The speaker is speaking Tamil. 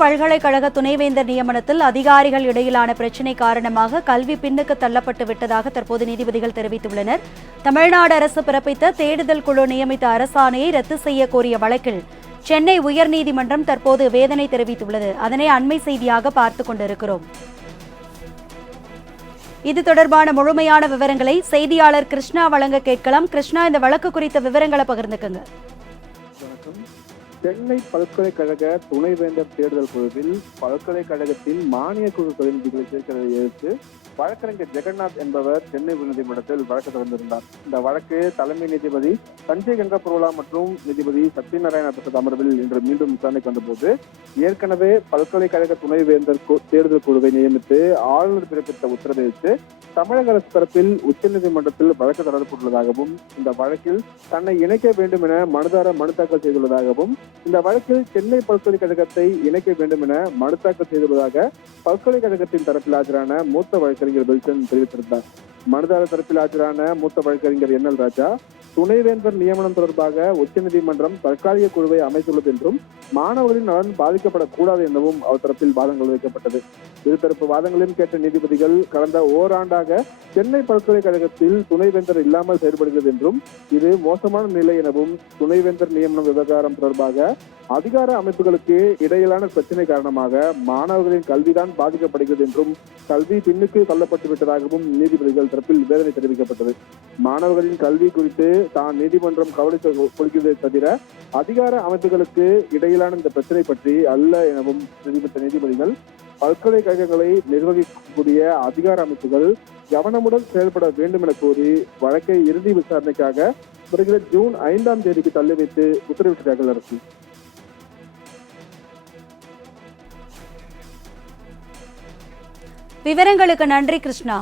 பல்கலைக்கழக துணைவேந்தர் நியமனத்தில் அதிகாரிகள் இடையிலான பிரச்சினை காரணமாக கல்வி பின்னுக்கு தள்ளப்பட்டு விட்டதாக தற்போது நீதிபதிகள் தெரிவித்துள்ளனர். தமிழ்நாடு அரசு பிறப்பித்த தேடுதல் குழு நியமித்த அரசாணையை ரத்து செய்ய கோரிய வழக்கில் சென்னை உயர்நீதிமன்றம் தற்போது வேதனை தெரிவித்துள்ளது. அதனை அண்மை செய்தியாக பார்த்துக் கொண்டிருக்கிறோம். இது தொடர்பான முழுமையான விவரங்களை செய்தியாளர் கிருஷ்ணா வழங்க கேட்கலாம். கிருஷ்ணா, இந்த வழக்கு குறித்த விவரங்களை பகிர்ந்துக்குங்க. சென்னை பல்கலைக்கழக துணைவேந்தர் தேடுதல் குழுவில் பல்கலைக்கழகத்தின் மானிய குழு பிரதிநிதிகளை சேர்க்கிறதை எதிர்த்து வழக்கறிஞர் ஜெகநாத் என்பவர் சென்னை உயர்நீதிமன்றத்தில் வழக்கு தொடர்ந்திருந்தார். இந்த வழக்கு தலைமை நீதிபதி சஞ்சய் கங்கா பரோலா மற்றும் நீதிபதி சத்யநாராயண பிரசாத் அமர்வில் இன்று மீண்டும் விசாரணைக்கு வந்தபோது ஏற்கனவே பல்கலைக்கழக துணைவேந்தர் தேடுதல் குழுவை நியமித்து ஆளுநர் பிறப்பித்த உத்தரவை வைத்து தமிழக அரசு தரப்பில் உச்சநீதிமன்றத்தில் வழக்கு தொடரப்பட்டுள்ளதாகவும் இந்த வழக்கில் தன்னை இணைக்க வேண்டும் என மனுதாரர் மனு தாக்கல் செய்துள்ளதாகவும் இந்த வழக்கில் சென்னை பல்கலைக்கழகத்தை இணைக்க வேண்டும் என மனு தாக்கல் செய்துள்ளதாக பல்கலைக்கழகத்தின் தரப்பில் ஆஜரான மூத்த வழக்கறிஞர் பெல்சன் தெரிவித்திருந்தார். மனுதாரர் தரப்பில் ஆஜரான மூத்த வழக்கறிஞர் என்.எல். ராஜா துணைவேந்தர் நியமனம் தொடர்பாக உச்சநீதிமன்றம் தற்காலிக குழுவை அமைத்துள்ளது என்றும் மாணவர்களின் நலன் பாதிக்கப்படக்கூடாது எனவும் அவர் தரப்பில் வாதங்கள் வைக்கப்பட்டது. இருதரப்பு வாதங்களையும் கேட்ட நீதிபதிகள் கடந்த ஓராண்டாக சென்னை பல்கலைக்கழகத்தில் துணைவேந்தர் இல்லாமல் செயல்படுகிறது என்றும் இது மோசமான நிலை எனவும் துணைவேந்தர் நியமனம் விவகாரம் தொடர்பாக அதிகார அமைப்புகளுக்கு இடையிலான பிரச்சினை காரணமாக மாணவர்களின் கல்விதான் பாதிக்கப்படுகிறது என்றும் கல்வி பின்னுக்கு தள்ளப்பட்டு விட்டதாகவும் நீதிபதிகள் தரப்பில் வேதனை தெரிவிக்கப்பட்டது. மாணவர்களின் கல்வி குறித்து தான் நீதிமன்றம் கவலை கொள்கிறதை தவிர அதிகார அமைப்புகளுக்கு இடையிலான இந்த பிரச்சனை பற்றி அல்ல எனவும் தெரிவித்த நீதிபதிகள் பல்கலைக்கழகங்களை நிர்வகிக்கக்கூடிய அதிகார அமைப்புகள் கவனமுடன் செயல்பட வேண்டும் என கோரி வழக்கை இறுதி விசாரணைக்காக வருகிற ஜூன் 5ஆம் தேதிக்கு தள்ளி வைத்து உத்தரவிட்டார்கள் அரசு. விவரங்களுக்கு நன்றி கிருஷ்ணா.